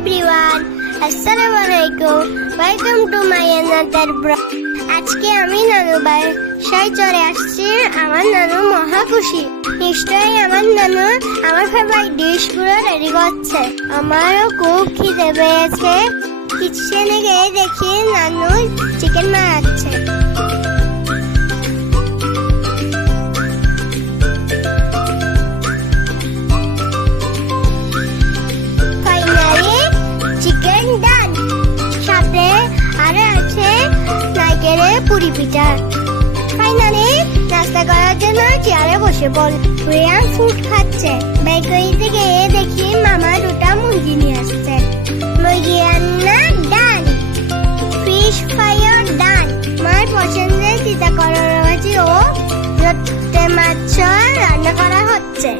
Everyone, আসসালামু আলাইকুম। Welcome to my another blog. আজকে আমি নানু বাসায় চলে আসছি। আমার নানু মহা খুশি। নিশ্চয়ই আমার নানু আমার ফেভারিট ডিশগুলো রেডি করছে। আমারও খুব খিদে পেয়েছে। কিচেনে গিয়ে দেখি নানু চিকেন বানাচ্ছে। পুরি পিঠা। ফাইনালি নাস্তা করার জন্য চেয়ারে বসে পড়ল। রিয়ান ফুড খাচ্ছে। বেকারিতে গিয়ে দেখি মামা দুটা মুরগি নিয়ে আসছে। মুরগি রান্না ডান, ফিশ ফ্রাইও ডান। মার পছন্দের চিতা করলা ভাজি ও লোটে মাছ রান্না করা হচ্ছে।